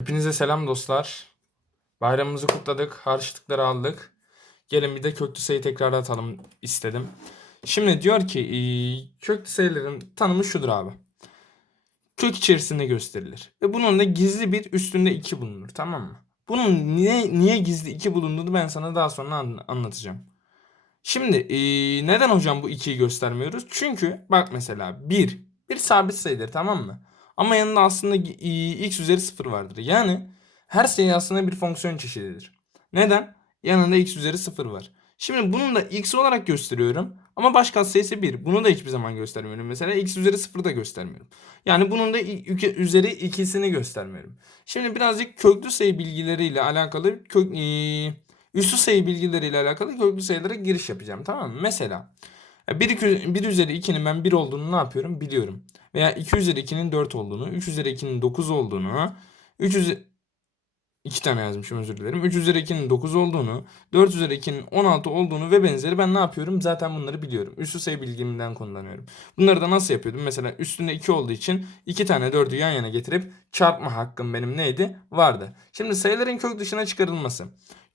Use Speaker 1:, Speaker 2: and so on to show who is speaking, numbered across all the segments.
Speaker 1: Hepinize selam dostlar. Bayramımızı kutladık, harçlıkları aldık. Gelin bir de köklü sayı tekrar atalım istedim. Şimdi diyor ki e, köklü sayıların tanımı şudur abi. Kök içerisinde gösterilir. Ve bunun da gizli bir üstünde 2 bulunur tamam mı? Bunun niye, niye gizli 2 bulunduğunu ben sana daha sonra an- anlatacağım. Şimdi e, neden hocam bu 2'yi göstermiyoruz? Çünkü bak mesela 1. Bir sabit sayıdır tamam mı? Ama yanında aslında x üzeri 0 vardır. Yani her şey aslında bir fonksiyon çeşididir. Neden? Yanında x üzeri 0 var. Şimdi bunu da x olarak gösteriyorum. Ama baş katsayısı 1. Bunu da hiçbir zaman göstermiyorum. Mesela x üzeri 0 da göstermiyorum. Yani bunun da üzeri ikisini göstermiyorum. Şimdi birazcık köklü sayı bilgileriyle alakalı kök, üstü sayı bilgileriyle alakalı köklü sayılara giriş yapacağım. Tamam mı? Mesela 1, 1 üzeri 2'nin ben 1 olduğunu ne yapıyorum? Biliyorum. Veya 2 üzeri 2'nin 4 olduğunu, 3 üzeri 2'nin 9 olduğunu, 3 üzeri 2 tane yazmışım özür dilerim. 3 üzeri 2'nin 9 olduğunu, 4 üzeri 2'nin 16 olduğunu ve benzeri ben ne yapıyorum? Zaten bunları biliyorum. Üstü sayı bilgimden kullanıyorum. Bunları da nasıl yapıyordum? Mesela üstünde 2 olduğu için 2 tane 4'ü yan yana getirip çarpma hakkım benim neydi? Vardı. Şimdi sayıların kök dışına çıkarılması.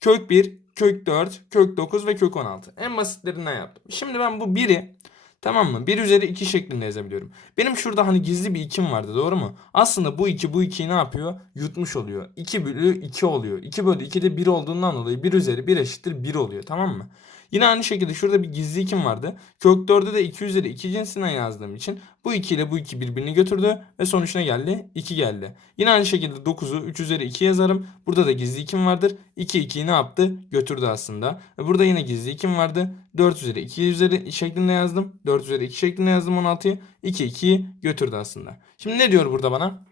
Speaker 1: Kök 1, kök 4, kök 9 ve kök 16. En basitlerinden yaptım. Şimdi ben bu 1'i Tamam mı? 1 üzeri 2 şeklinde yazabiliyorum. Benim şurada hani gizli bir 2'm vardı doğru mu? Aslında bu 2 bu 2'yi ne yapıyor? Yutmuş oluyor. 2 bölü 2 oluyor. 2 bölü 2 de 1 olduğundan dolayı 1 üzeri 1 eşittir 1 oluyor tamam mı? Yine aynı şekilde şurada bir gizli 2'm vardı. Kök 4'ü de 2 üzeri 2 cinsinden yazdığım için bu 2 ile bu 2 birbirini götürdü ve sonuç ne geldi? 2 geldi. Yine aynı şekilde 9'u 3 üzeri 2 yazarım. Burada da gizli 2'm vardır. 2 2'yi ne yaptı? Götürdü aslında. Ve burada yine gizli 2'm vardı. 4 üzeri 2 üzeri şeklinde yazdım. 4 üzeri 2 şeklinde yazdım 16'yı. 2 2'yi götürdü aslında. Şimdi ne diyor burada bana?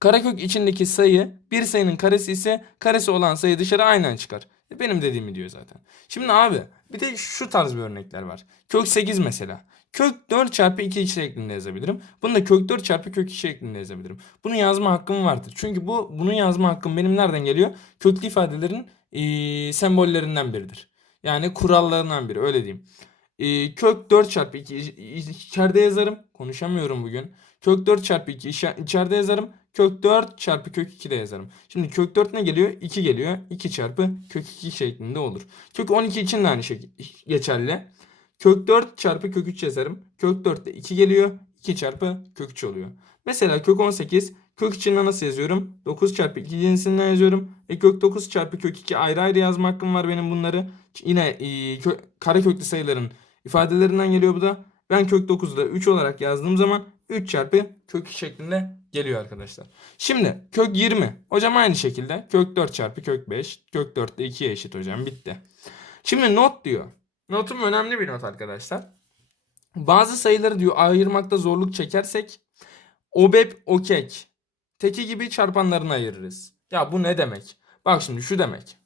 Speaker 1: Karekök içindeki sayı bir sayının karesi ise karesi olan sayı dışarı aynen çıkar. E, Benim dediğimi diyor zaten. Şimdi abi bir de şu tarz bir örnekler var. Kök 8 mesela. Kök 4 çarpı 2 şeklinde yazabilirim. Bunu da kök 4 çarpı kök 2 şeklinde yazabilirim. Bunu yazma hakkım vardır. Çünkü bu bunu yazma hakkım benim nereden geliyor? Köklü ifadelerin eee, sembollerinden biridir. Yani kurallarından biri öyle diyeyim. Eee, kök 4 çarpı 2 içeride yazarım. Konuşamıyorum bugün. Kök 4 çarpı 2 işa- içeride yazarım. Kök 4 çarpı kök 2 de yazarım. Şimdi kök 4 ne geliyor? 2 geliyor. 2 çarpı kök 2 şeklinde olur. Kök 12 için de aynı şey geçerli. Kök 4 çarpı kök 3 yazarım. Kök 4 de 2 geliyor. 2 çarpı kök 3 oluyor. Mesela kök 18 kök içinde nasıl yazıyorum? 9 çarpı 2 cinsinden yazıyorum. E kök 9 çarpı kök 2 ayrı ayrı yazma hakkım var benim bunları. Yine e, kö, kare köklü sayıların ifadelerinden geliyor bu da. Ben kök 9'u da 3 olarak yazdığım zaman 3 çarpı kök 2 şeklinde geliyor arkadaşlar. Şimdi kök 20. Hocam aynı şekilde kök 4 çarpı kök 5. Kök 4 de 2'ye eşit hocam bitti. Şimdi not diyor. Notum önemli bir not arkadaşlar. Bazı sayıları diyor ayırmakta zorluk çekersek obep okek teki gibi çarpanlarını ayırırız. Ya bu ne demek? Bak şimdi şu demek.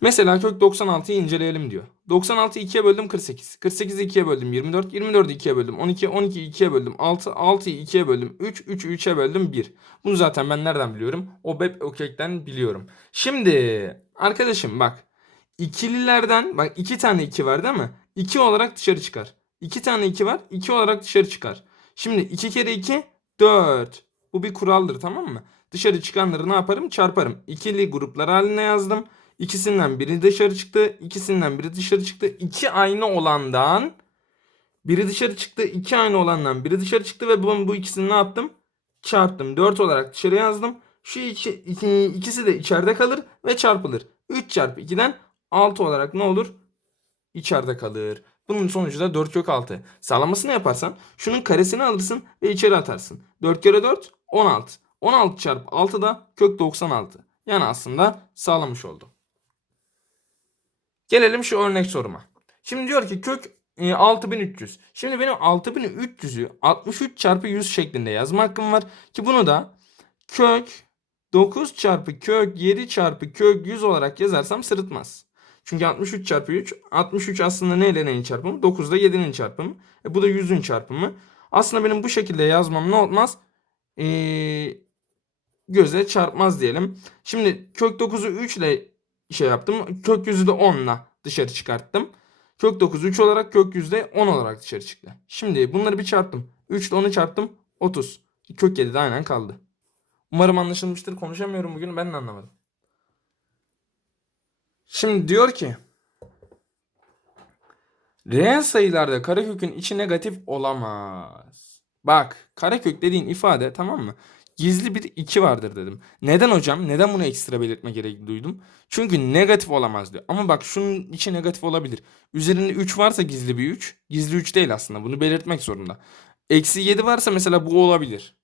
Speaker 1: Mesela kök 96'yı inceleyelim diyor. 96'yı 2'ye böldüm 48. 48'i 2'ye böldüm 24. 24'ü 2'ye böldüm 12. 12'yi 2'ye böldüm 6. 6'yı 2'ye böldüm 3. 3'ü 3'e böldüm 1. Bunu zaten ben nereden biliyorum? Obep okekten biliyorum. Şimdi arkadaşım bak. İkililerden bak 2 tane 2 var değil mi? 2 olarak dışarı çıkar. 2 tane 2 var. 2 olarak dışarı çıkar. Şimdi 2 kere 2 4. Bu bir kuraldır tamam mı? Dışarı çıkanları ne yaparım? Çarparım. İkili gruplar haline yazdım. İkisinden biri dışarı çıktı. ikisinden biri dışarı çıktı. İki aynı olandan biri dışarı çıktı. iki aynı olandan biri dışarı çıktı ve bu, bu ikisini ne yaptım? Çarptım. 4 olarak dışarı yazdım. Şu iki, iki- ikisi de içeride kalır ve çarpılır. 3 çarpı 2'den 6 olarak ne olur? İçeride kalır. Bunun sonucu da 4 kök 6. Sağlamasını yaparsan şunun karesini alırsın ve içeri atarsın. 4 kere 4 16. 16 çarpı 6 da kök 96. Yani aslında sağlamış oldu. Gelelim şu örnek soruma. Şimdi diyor ki kök e, 6300. Şimdi benim 6300'ü 63 çarpı 100 şeklinde yazma hakkım var. Ki bunu da kök 9 çarpı kök 7 çarpı kök 100 olarak yazarsam sırıtmaz. Çünkü 63 çarpı 3. 63 aslında neyle neyin çarpımı? 9 da 7'nin çarpımı. E bu da 100'ün çarpımı. Aslında benim bu şekilde yazmam ne olmaz? Ee, göze çarpmaz diyelim. Şimdi kök 9'u 3 ile şey yaptım. Kök 100'ü de 10 ile dışarı çıkarttım. Kök 9 3 olarak kök 100 de 10 olarak dışarı çıktı. Şimdi bunları bir çarptım. 3 ile 10'u çarptım. 30. Kök 7 de aynen kaldı. Umarım anlaşılmıştır. Konuşamıyorum bugün. Ben de anlamadım. Şimdi diyor ki reel sayılarda karekökün içi negatif olamaz. Bak karekök dediğin ifade tamam mı? Gizli bir 2 vardır dedim. Neden hocam? Neden bunu ekstra belirtme gereği duydum? Çünkü negatif olamaz diyor. Ama bak şunun içi negatif olabilir. Üzerinde 3 varsa gizli bir 3. Gizli 3 değil aslında. Bunu belirtmek zorunda. Eksi 7 varsa mesela bu olabilir.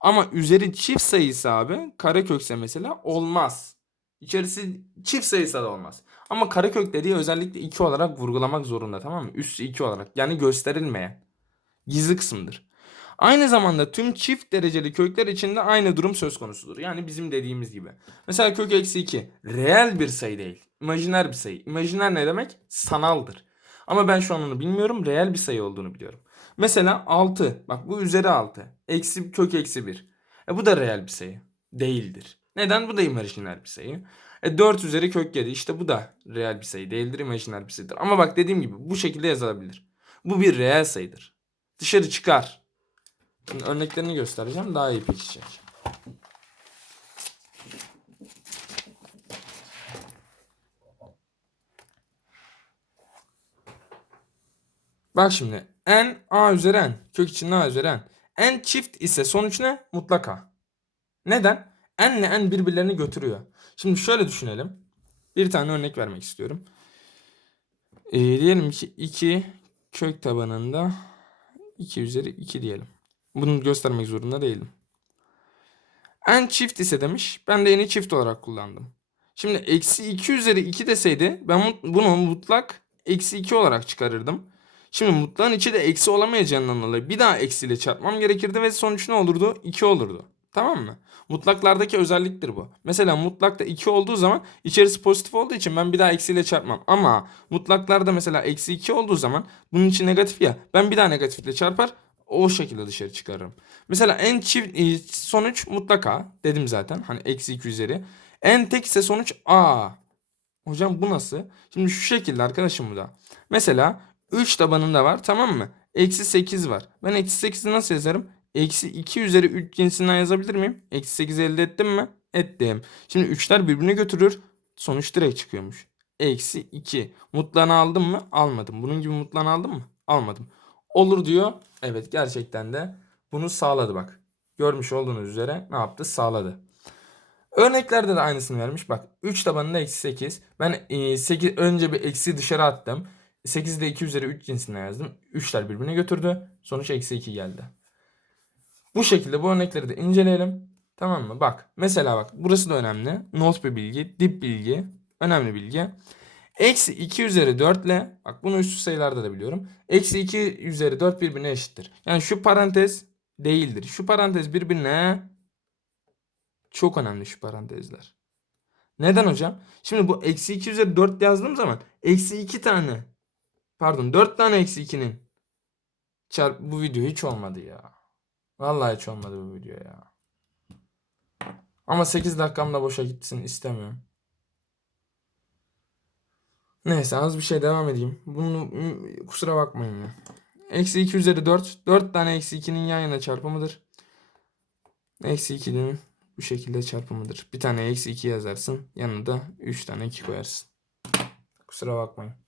Speaker 1: Ama üzeri çift sayısı abi karekökse mesela olmaz. İçerisi çift sayısı da olmaz. Ama karekök dediği özellikle 2 olarak vurgulamak zorunda tamam mı? Üssü 2 olarak yani gösterilmeyen. Gizli kısımdır. Aynı zamanda tüm çift dereceli kökler için de aynı durum söz konusudur. Yani bizim dediğimiz gibi. Mesela kök eksi 2 reel bir sayı değil. İmajiner bir sayı. İmajiner ne demek? Sanaldır. Ama ben şu an onu bilmiyorum. Reel bir sayı olduğunu biliyorum. Mesela 6. Bak bu üzeri 6. Eksi kök eksi 1. E bu da reel bir sayı. Değildir. Neden? Bu da imajiner bir sayı. E 4 üzeri kök 7. İşte bu da reel bir sayı değildir. imajiner bir sayıdır. Ama bak dediğim gibi bu şekilde yazılabilir. Bu bir reel sayıdır. Dışarı çıkar. Örneklerini göstereceğim. Daha iyi pekişecek. Bak şimdi n a üzeri n. Kök içinde a üzeri n. n çift ise sonuç ne? Mutlaka. Neden? n ile n birbirlerini götürüyor. Şimdi şöyle düşünelim. Bir tane örnek vermek istiyorum. Ee, diyelim ki 2 kök tabanında 2 üzeri 2 diyelim. Bunu göstermek zorunda değilim. n çift ise demiş. Ben de n'i çift olarak kullandım. Şimdi eksi 2 üzeri 2 deseydi ben bunu mutlak eksi 2 olarak çıkarırdım. Şimdi mutlağın içi de eksi olamayacağından dolayı bir daha eksiyle çarpmam gerekirdi ve sonuç ne olurdu? 2 olurdu. Tamam mı? Mutlaklardaki özelliktir bu. Mesela mutlakta 2 olduğu zaman içerisi pozitif olduğu için ben bir daha eksiyle çarpmam. Ama mutlaklarda mesela eksi 2 olduğu zaman bunun için negatif ya. Ben bir daha negatifle çarpar o şekilde dışarı çıkarırım. Mesela en çift e, sonuç mutlaka dedim zaten. Hani eksi 2 üzeri. En tek ise sonuç a. Hocam bu nasıl? Şimdi şu şekilde arkadaşım bu da. Mesela 3 tabanında var tamam mı? Eksi 8 var. Ben eksi 8'i nasıl yazarım? Eksi 2 üzeri 3 cinsinden yazabilir miyim? Eksi 8 elde ettim mi? Ettim. Şimdi 3'ler birbirine götürür. Sonuç direkt çıkıyormuş. Eksi 2. Mutlağını aldım mı? Almadım. Bunun gibi mutlağını aldım mı? Almadım. Olur diyor. Evet gerçekten de bunu sağladı bak. Görmüş olduğunuz üzere ne yaptı? Sağladı. Örneklerde de aynısını vermiş. Bak 3 tabanında eksi 8. Ben e, 8 önce bir eksi dışarı attım. 8'i de 2 üzeri 3 cinsinden yazdım. 3'ler birbirine götürdü. Sonuç eksi 2 geldi. Bu şekilde bu örnekleri de inceleyelim. Tamam mı? Bak mesela bak burası da önemli. Not bir bilgi, dip bilgi, önemli bilgi. Eksi 2 üzeri 4 ile bak bunu üstü sayılarda da biliyorum. Eksi 2 üzeri 4 birbirine eşittir. Yani şu parantez değildir. Şu parantez birbirine çok önemli şu parantezler. Neden hocam? Şimdi bu eksi 2 üzeri 4 yazdığım zaman eksi 2 tane pardon 4 tane eksi 2'nin çarp bu video hiç olmadı ya. Vallahi hiç olmadı bu video ya. Ama 8 dakikam da boşa gitsin istemiyorum. Neyse az bir şey devam edeyim. Bunu kusura bakmayın ya. Eksi 2 üzeri 4. 4 tane eksi 2'nin yan yana çarpımıdır. Eksi 2'nin bu şekilde çarpımıdır. Bir tane eksi 2 yazarsın. Yanında 3 tane 2 koyarsın. Kusura bakmayın.